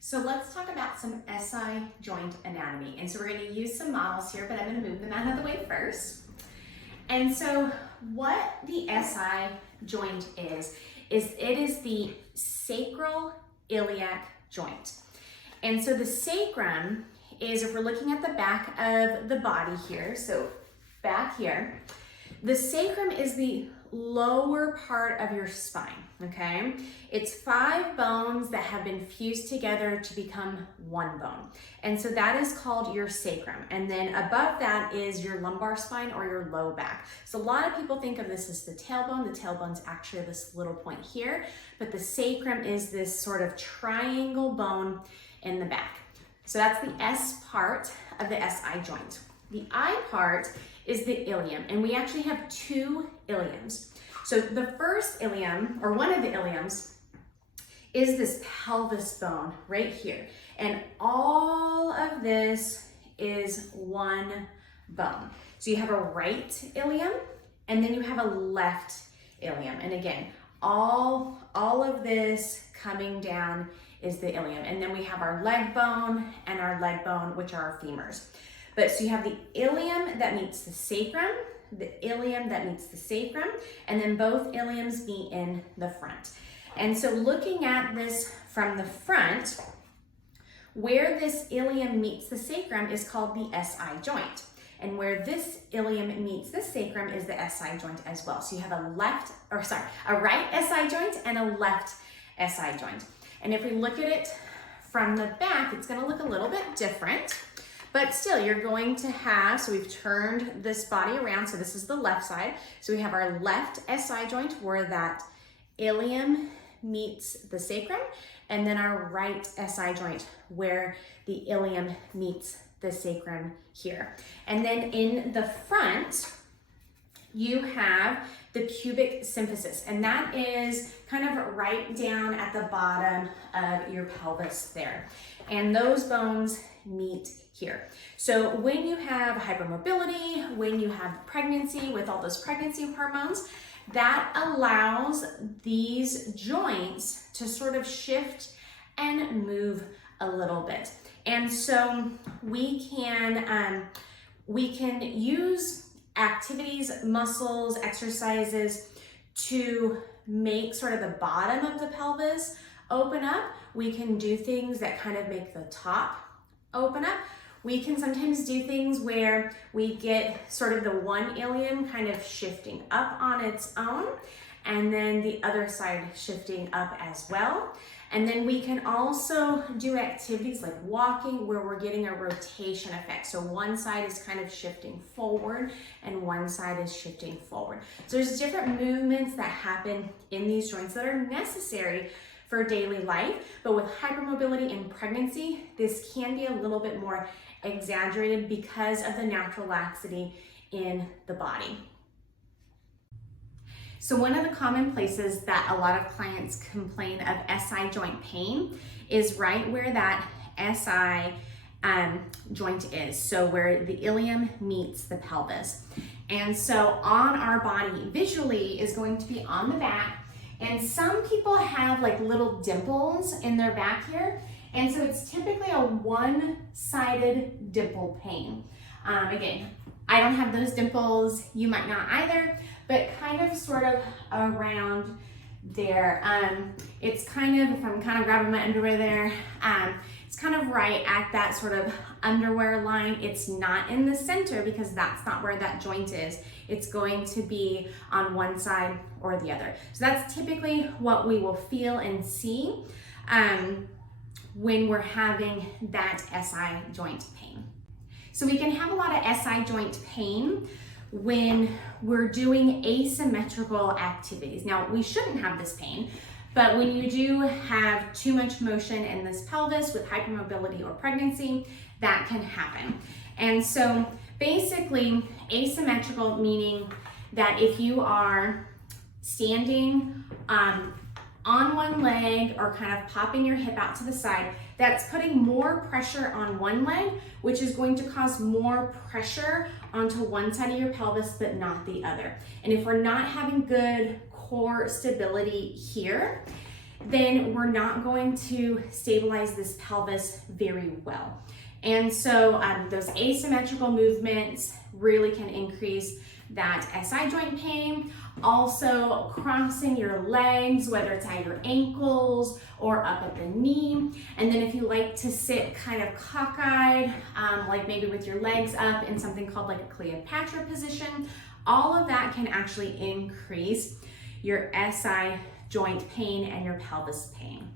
So let's talk about some SI joint anatomy. And so we're going to use some models here, but I'm going to move them out of the way first. And so what the SI joint is it is the sacral iliac joint. And so the sacrum is, if we're looking at the back of the body here, so back here, the sacrum is the lower part of your spine, okay? It's 5 bones that have been fused together to become one bone. And so that is called your sacrum. And then above that is your lumbar spine or your low back. So a lot of people think of this as the tailbone. The tailbone's actually this little point here, but the sacrum is this sort of triangle bone in the back. So that's the S part of the SI joint. The I part is the ilium, and we actually have 2 iliums. So the first ilium, or one of the iliums, is this pelvis bone right here. And all of this is one bone. So you have a right ilium, and then you have a left ilium. And again, all of this coming down is the ilium. And then we have our leg bone and our leg bone, which are our femurs. But so you have the ilium that meets the sacrum, the ilium that meets the sacrum, and then both iliums meet in the front. And so looking at this from the front, where this ilium meets the sacrum is called the SI joint. And where this ilium meets the sacrum is the SI joint as well. So you have a right SI joint and a left SI joint. And if we look at it from the back, it's gonna look a little bit different. But still, you're going to have, so we've turned this body around, so this is the left side. So we have our left SI joint where that ilium meets the sacrum, and then our right SI joint where the ilium meets the sacrum here. And then in the front, you have the pubic symphysis, and that is kind of right down at the bottom of your pelvis there. And those bones meet here. So when you have hypermobility, when you have pregnancy with all those pregnancy hormones, that allows these joints to sort of shift and move a little bit. And so we can use activities, muscles, exercises to make sort of the bottom of the pelvis open up. We can do things that kind of make the top open up. We can sometimes do things where we get sort of the one ilium kind of shifting up on its own, and then the other side shifting up as well. And then we can also do activities like walking where we're getting a rotation effect. So one side is kind of shifting forward and one side is shifting forward. So there's different movements that happen in these joints that are necessary for daily life, but with hypermobility in pregnancy, this can be a little bit more exaggerated because of the natural laxity in the body. So one of the common places that a lot of clients complain of SI joint pain is right where that SI joint is, so where the ilium meets the pelvis. And so on our body visually is going to be on the back, and some people have like little dimples in their back here, and so it's typically a one-sided dimple pain. Again, I don't have those dimples, you might not either, but kind of sort of around there. It's kind of, if I'm kind of grabbing my underwear there, it's kind of right at that sort of underwear line. It's not in the center because that's not where that joint is. It's going to be on one side or the other. So that's typically what we will feel and see when we're having that SI joint pain. So we can have a lot of SI joint pain when we're doing asymmetrical activities. Now, we shouldn't have this pain, but when you do have too much motion in this pelvis with hypermobility or pregnancy, that can happen. And so basically, asymmetrical meaning that if you are standing on one leg or kind of popping your hip out to the side, that's putting more pressure on one leg, which is going to cause more pressure onto one side of your pelvis, but not the other. And if we're not having good core stability here, then we're not going to stabilize this pelvis very well. And so those asymmetrical movements really can increase that SI joint pain. Also crossing your legs, whether it's at your ankles or up at the knee. And then if you like to sit kind of cockeyed, like maybe with your legs up in something called like a Cleopatra position, all of that can actually increase your SI joint pain and your pelvis pain.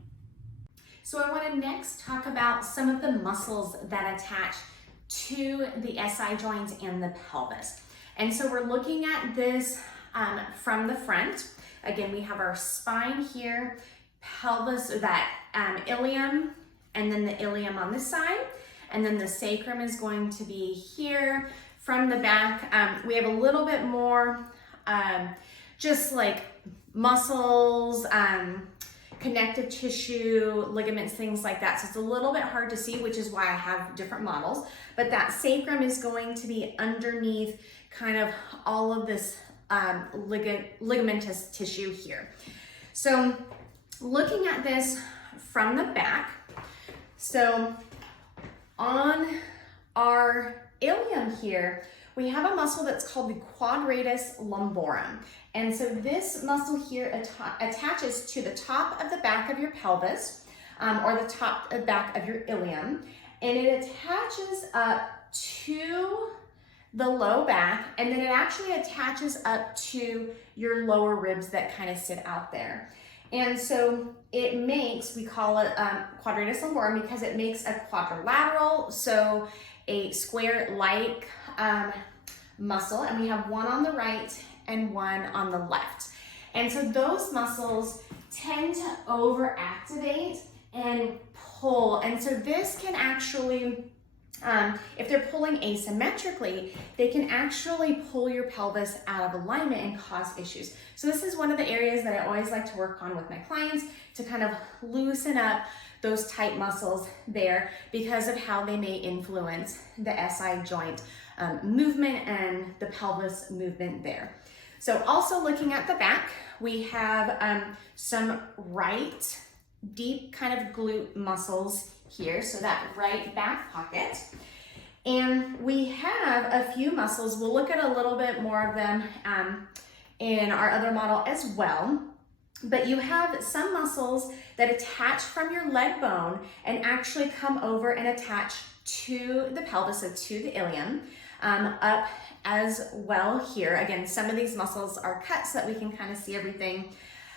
So I want to next talk about some of the muscles that attach to the SI joint and the pelvis. And so we're looking at this from the front. Again, we have our spine here, pelvis, or that ilium, and then the ilium on this side, and then the sacrum is going to be here. From the back, we have a little bit more just like muscles, connective tissue, ligaments, things like that. So it's a little bit hard to see, which is why I have different models. But that sacrum is going to be underneath kind of all of this ligamentous tissue here. So looking at this from the back, so on our ilium here, we have a muscle that's called the quadratus lumborum. And so this muscle here attaches to the top of the back of your pelvis, or the top and back of your ilium, and it attaches up to the low back, and then it actually attaches up to your lower ribs that kind of sit out there. And so it makes, we call it quadratus lumborum because it makes a quadrilateral, so a square-like muscle, and we have one on the right and one on the left. And so those muscles tend to overactivate and pull. And so this can actually, if they're pulling asymmetrically, they can actually pull your pelvis out of alignment and cause issues. So this is one of the areas that I always like to work on with my clients to kind of loosen up those tight muscles there because of how they may influence the SI joint movement and the pelvis movement there. So also looking at the back, we have some right deep kind of glute muscles here, so that right back pocket. And we have a few muscles, we'll look at a little bit more of them in our other model as well. But you have some muscles that attach from your leg bone and actually come over and attach to the pelvis, so to the ilium, up as well here. Again, some of these muscles are cut so that we can kind of see everything.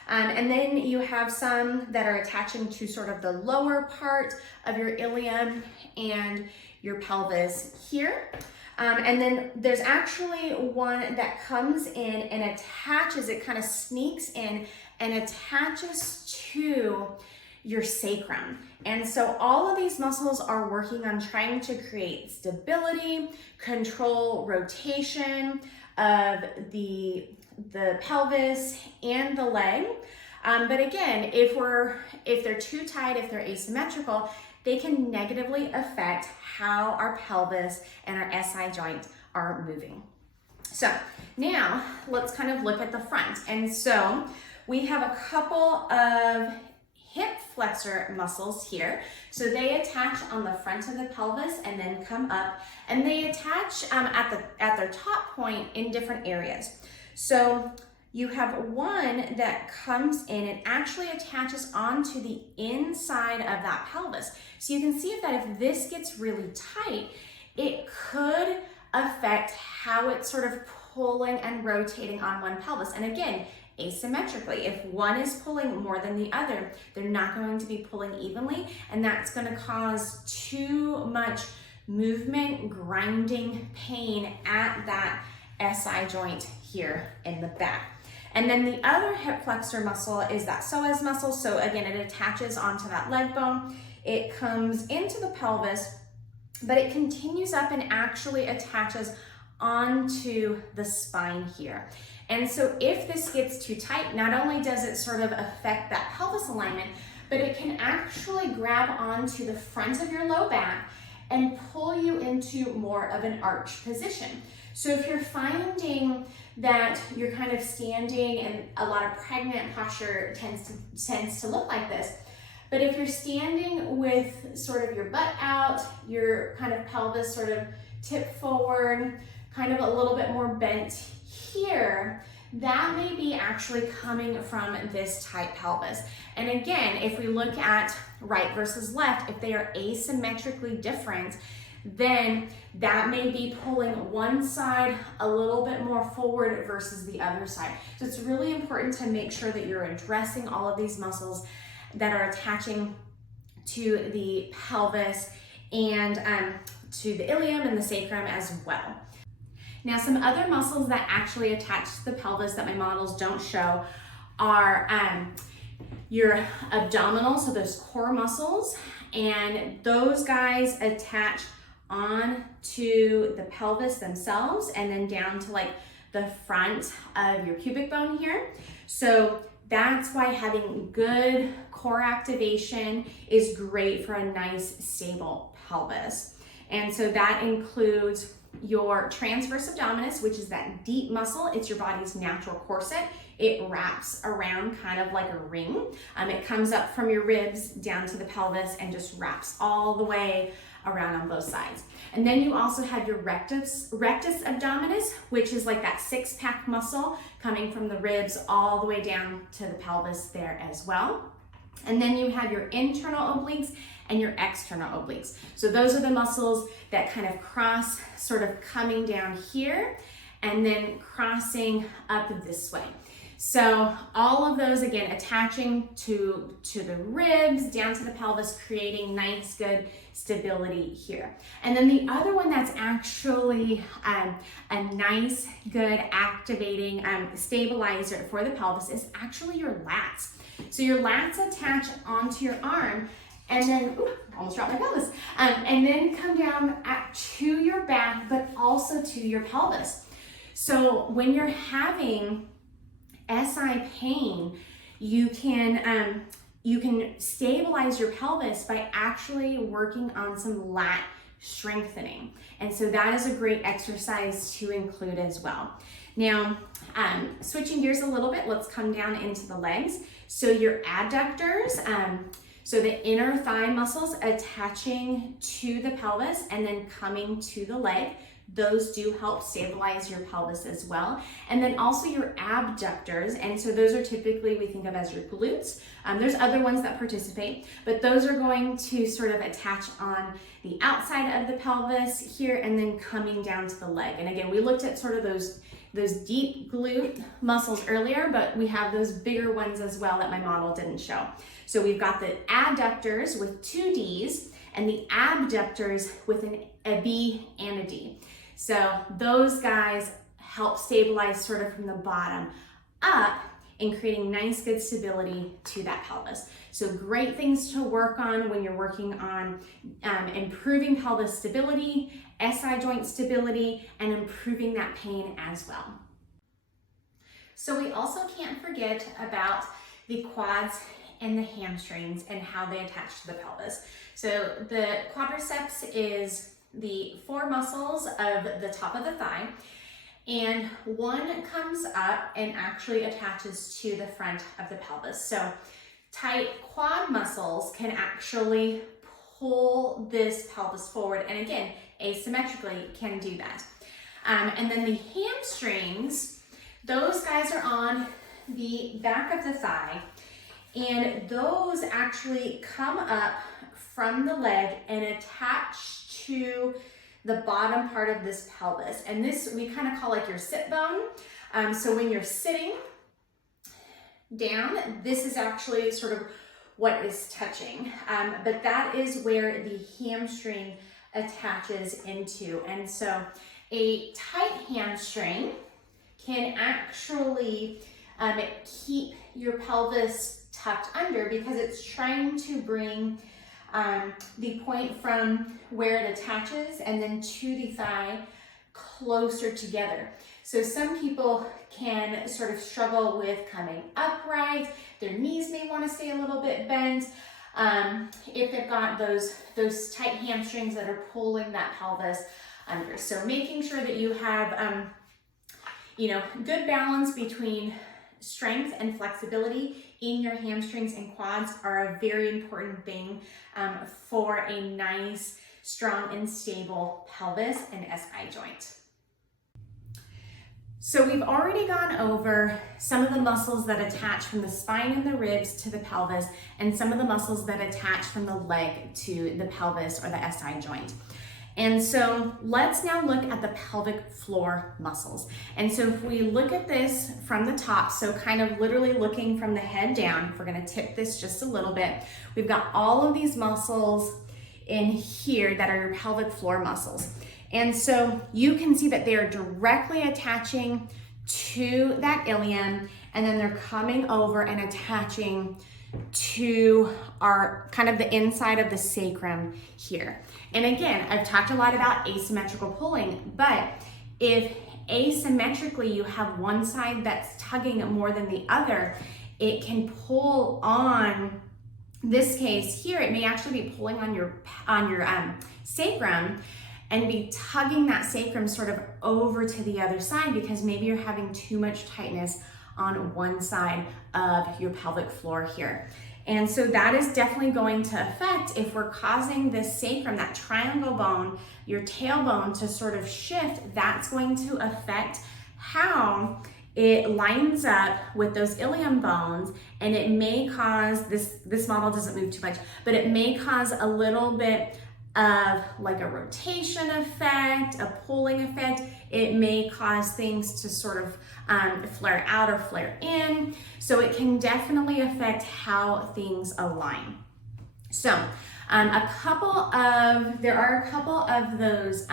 And then you have some that are attaching to sort of the lower part of your ilium and your pelvis here. And then there's actually one that comes in and attaches, it kind of sneaks in and attaches to your sacrum. And so all of these muscles are working on trying to create stability, control rotation of the pelvis and the leg. But again, if they're too tight, if they're asymmetrical, they can negatively affect how our pelvis and our SI joint are moving. So now let's kind of look at the front. And so we have a couple of hip flexor muscles here. So they attach on the front of the pelvis and then come up, and they attach at their top point in different areas. So you have one that comes in and actually attaches onto the inside of that pelvis. So you can see if this gets really tight, it could affect how it's sort of pulling and rotating on one pelvis. And again, asymmetrically, if one is pulling more than the other, they're not going to be pulling evenly, and that's going to cause too much movement, grinding pain at that SI joint here in the back. And then the other hip flexor muscle is that psoas muscle. So again, it attaches onto that leg bone. It comes into the pelvis, but it continues up and actually attaches onto the spine here. And so if this gets too tight, not only does it sort of affect that pelvis alignment, but it can actually grab onto the front of your low back and pull you into more of an arch position. So if you're finding that you're kind of standing, and a lot of pregnant posture tends to look like this, but if you're standing with sort of your butt out, your kind of pelvis sort of tipped forward, kind of a little bit more bent here, that may be actually coming from this tight pelvis. And again, if we look at right versus left, if they are asymmetrically different, then that may be pulling one side a little bit more forward versus the other side. So it's really important to make sure that you're addressing all of these muscles that are attaching to the pelvis and to the ilium and the sacrum as well. Now, some other muscles that actually attach to the pelvis that my models don't show are your abdominal, so those core muscles, and those guys attach on to the pelvis themselves and then down to like the front of your pubic bone here. So that's why having good core activation is great for a nice stable pelvis. And so that includes your transverse abdominis, which is that deep muscle. It's your body's natural corset. It wraps around kind of like a ring. It comes up from your ribs down to the pelvis and just wraps all the way around on both sides. And then you also have your rectus abdominis, which is like that six-pack muscle coming from the ribs all the way down to the pelvis there as well. And then you have your internal obliques and your external obliques. So those are the muscles that kind of cross, sort of coming down here and then crossing up this way. So all of those, again, attaching to the ribs, down to the pelvis, creating nice, good stability here. And then the other one that's actually a nice, good activating stabilizer for the pelvis is actually your lats. So your lats attach onto your arm and then, almost dropped my pelvis, and then come down to your back, but also to your pelvis. So when you're having SI pain, you can stabilize your pelvis by actually working on some lat strengthening. And so that is a great exercise to include as well. Now, switching gears a little bit, let's come down into the legs. So your adductors, so the inner thigh muscles attaching to the pelvis and then coming to the leg, those do help stabilize your pelvis as well. And then also your abductors, and so those are typically we think of as your glutes. There's other ones that participate, but those are going to sort of attach on the outside of the pelvis here and then coming down to the leg. And again, we looked at sort of those deep glute muscles earlier, but we have those bigger ones as well that my model didn't show. So we've got the adductors with 2 Ds and the abductors with a B and a D. So those guys help stabilize sort of from the bottom up and creating nice, good stability to that pelvis. So great things to work on when you're working on improving pelvis stability, SI joint stability, and improving that pain as well. So we also can't forget about the quads and the hamstrings and how they attach to the pelvis. So the quadriceps is the 4 muscles of the top of the thigh, and one comes up and actually attaches to the front of the pelvis. So tight quad muscles can actually pull this pelvis forward, and again, asymmetrically can do that. And then the hamstrings, those guys are on the back of the thigh, and those actually come up from the leg and attach to the bottom part of this pelvis. And this we kind of call like your sit bone. So when you're sitting down, this is actually sort of what is touching. But that is where the hamstring attaches into. And so a tight hamstring can actually keep your pelvis tucked under because it's trying to bring the point from where it attaches and then to the thigh closer together. So some people can sort of struggle with coming upright. Their knees may want to stay a little bit bent. If they've got those tight hamstrings that are pulling that pelvis under. So making sure that you have, good balance between strength and flexibility in your hamstrings and quads are a very important thing for a nice, strong, and stable pelvis and SI joint. So we've already gone over some of the muscles that attach from the spine and the ribs to the pelvis, and some of the muscles that attach from the leg to the pelvis or the SI joint. And so let's now look at the pelvic floor muscles. And so if we look at this from the top, so kind of literally looking from the head down, if we're gonna tip this just a little bit, we've got all of these muscles in here that are your pelvic floor muscles. And so you can see that they are directly attaching to that ilium, and then they're coming over and attaching to our kind of the inside of the sacrum here. And again, I've talked a lot about asymmetrical pulling, but if asymmetrically you have one side that's tugging more than the other, it can pull on, this case here, it may actually be pulling on your sacrum and be tugging that sacrum sort of over to the other side because maybe you're having too much tightness on one side of your pelvic floor here. And so that is definitely going to affect, if we're causing this sacrum, that triangle bone, your tailbone to sort of shift, that's going to affect how it lines up with those ilium bones, and it may cause, this model doesn't move too much, but it may cause a little bit of like a rotation effect, a pulling effect. It may cause things to sort of flare out or flare in. So it can definitely affect how things align. So there are a couple of those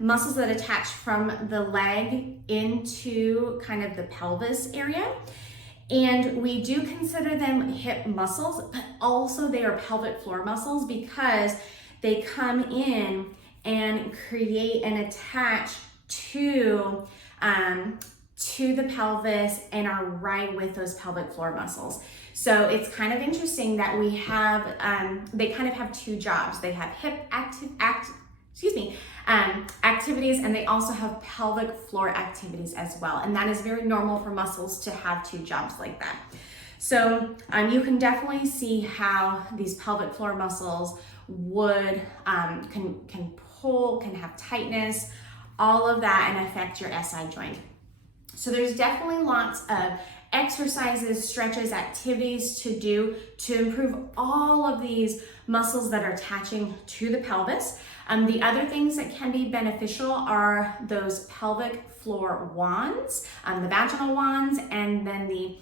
muscles that attach from the leg into kind of the pelvis area. And we do consider them hip muscles, but also they are pelvic floor muscles because they come in and create and attach to the pelvis and are right with those pelvic floor muscles. So it's kind of interesting that we have, they kind of have two jobs. They have hip activities, and they also have pelvic floor activities as well. And that is very normal for muscles to have two jobs like that. So you can definitely see how these pelvic floor muscles would, can pull, can have tightness, all of that, and affect your SI joint. So there's definitely lots of exercises, stretches, activities to do to improve all of these muscles that are attaching to the pelvis. The other things that can be beneficial are those pelvic floor wands, the vaginal wands, and then the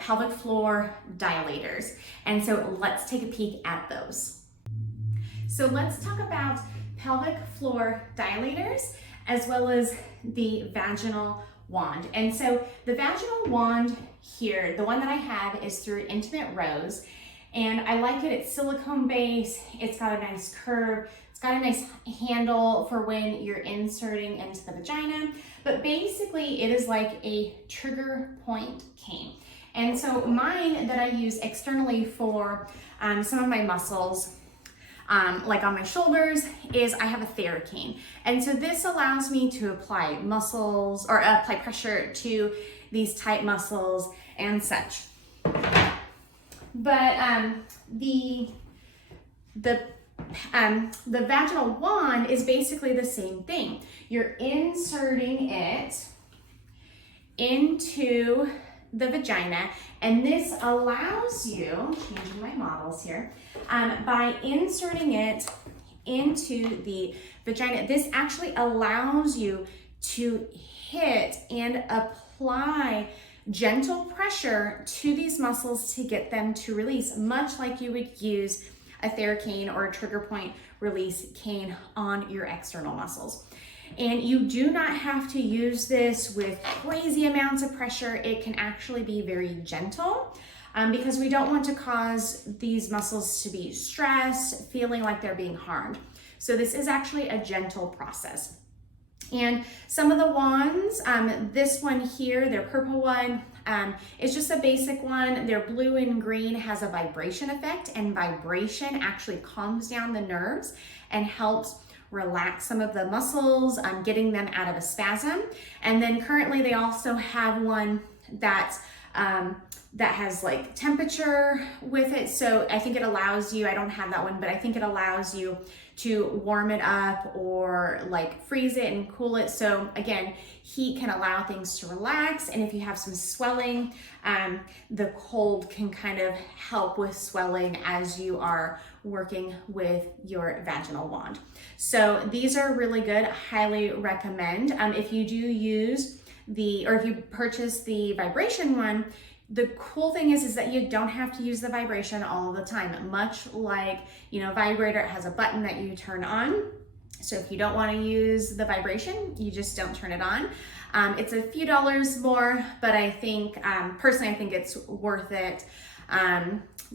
pelvic floor dilators. And so let's take a peek at those. So let's talk about pelvic floor dilators as well as the vaginal wand. And so the vaginal wand here, the one that I have, is through Intimate Rose, and I like it. It's silicone base. It's got a nice curve. It's got a nice handle for when you're inserting into the vagina, but basically it is like a trigger point cane. And so mine that I use externally for some of my muscles, like on my shoulders, is I have a Theracane. And so this allows me to apply muscles or apply pressure to these tight muscles and such. But the vaginal wand is basically the same thing. You're inserting it into the vagina, and this allows you, changing my models here, by inserting it into the vagina, this actually allows you to hit and apply gentle pressure to these muscles to get them to release, much like you would use a Theracane or a trigger point release cane on your external muscles. And you do not have to use this with crazy amounts of pressure. It can actually be very gentle because we don't want to cause these muscles to be stressed, feeling like they're being harmed. So this is actually a gentle process. And some of the wands, this one here, their purple one, is just a basic one. Their blue and green has a vibration effect, and vibration actually calms down the nerves and helps relax some of the muscles, getting them out of a spasm. And then currently they also have one that's that has like temperature with it. So I think it allows you, I don't have that one, but I think it allows you to warm it up or like freeze it and cool it. So again, heat can allow things to relax. And if you have some swelling, the cold can kind of help with swelling as you are working with your vaginal wand. So these are really good, highly recommend. If you do use or if you purchase the vibration one, the cool thing is that you don't have to use the vibration all the time. Much like, vibrator, it has a button that you turn on. So if you don't want to use the vibration, you just don't turn it on. It's a few dollars more, but I think, personally, I think it's worth it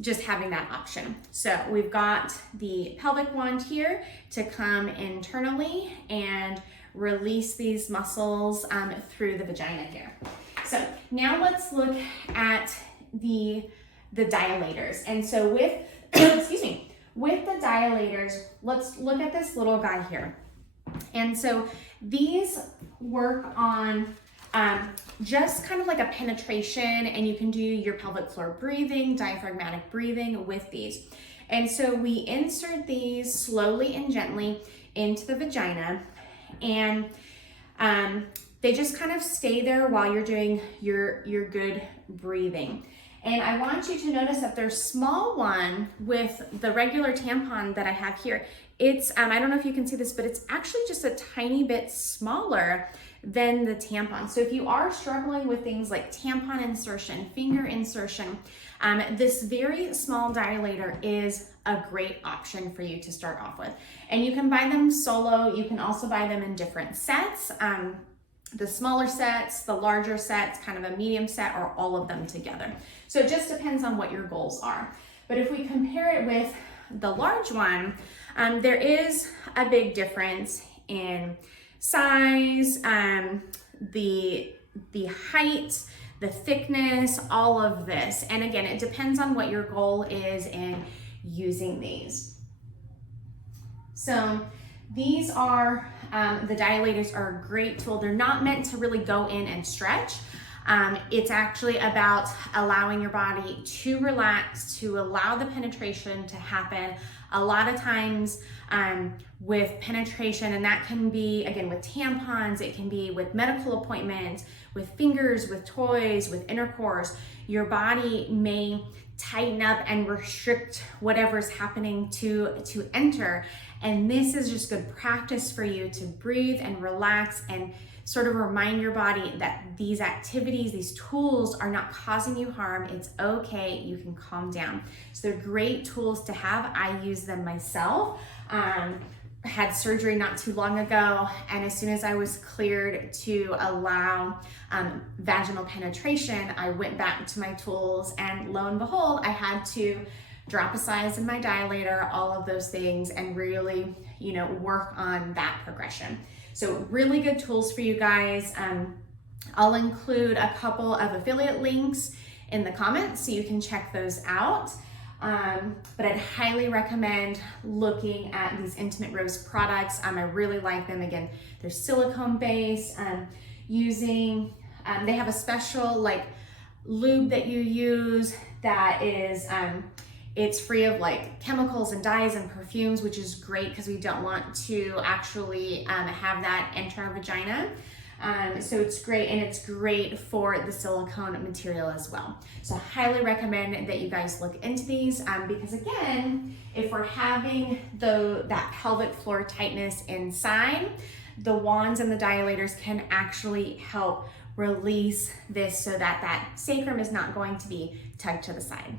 just having that option. So we've got the pelvic wand here to come internally and release these muscles through the vagina here. So now let's look at the dilators. And so with, excuse me, with the dilators, let's look at this little guy here. And so these work on just kind of like a penetration, and you can do your pelvic floor breathing, diaphragmatic breathing with these. And so we insert these slowly and gently into the vagina, and they just kind of stay there while you're doing your good breathing. And I want you to notice that there's small one with the regular tampon that I have here. It's, I don't know if you can see this, but it's actually just a tiny bit smaller than the tampon. So if you are struggling with things like tampon insertion, finger insertion, this very small dilator is a great option for you to start off with. And you can buy them solo. You can also buy them in different sets. The smaller sets, the larger sets, kind of a medium set, or all of them together. So it just depends on what your goals are. But if we compare it with the large one, there is a big difference in size, the height, the thickness, all of this. And again, it depends on what your goal is in using these. So these are, the dilators are a great tool. They're not meant to really go in and stretch. It's actually about allowing your body to relax, to allow the penetration to happen. A lot of times with penetration, and that can be, again, with tampons, it can be with medical appointments, with fingers, with toys, with intercourse, your body may tighten up and restrict whatever's happening to enter. And this is just good practice for you to breathe and relax and sort of remind your body that these activities, these tools are not causing you harm. It's okay, you can calm down. So they're great tools to have. I use them myself. Had surgery not too long ago, and as soon as I was cleared to allow vaginal penetration, I went back to my tools, and lo and behold, I had to drop a size in my dilator, all of those things, and really, work on that progression. So really good tools for you guys. I'll include a couple of affiliate links in the comments so you can check those out. But I'd highly recommend looking at these Intimate Rose products. I really like them. Again, they're silicone based. They have a special like lube that you use that is, it's free of like chemicals and dyes and perfumes, which is great because we don't want to actually have that enter our vagina. So it's great, and it's great for the silicone material as well. So I highly recommend that you guys look into these because again, if we're having that pelvic floor tightness inside, the wands and the dilators can actually help release this so that that sacrum is not going to be tugged to the side.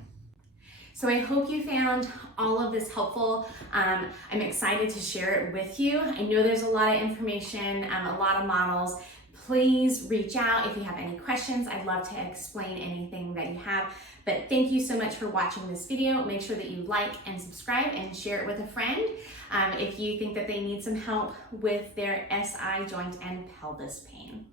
So I hope you found all of this helpful. I'm excited to share it with you. I know there's a lot of information, a lot of models. Please reach out if you have any questions. I'd love to explain anything that you have. But thank you so much for watching this video. Make sure that you like and subscribe and share it with a friend if you think that they need some help with their SI joint and pelvis pain.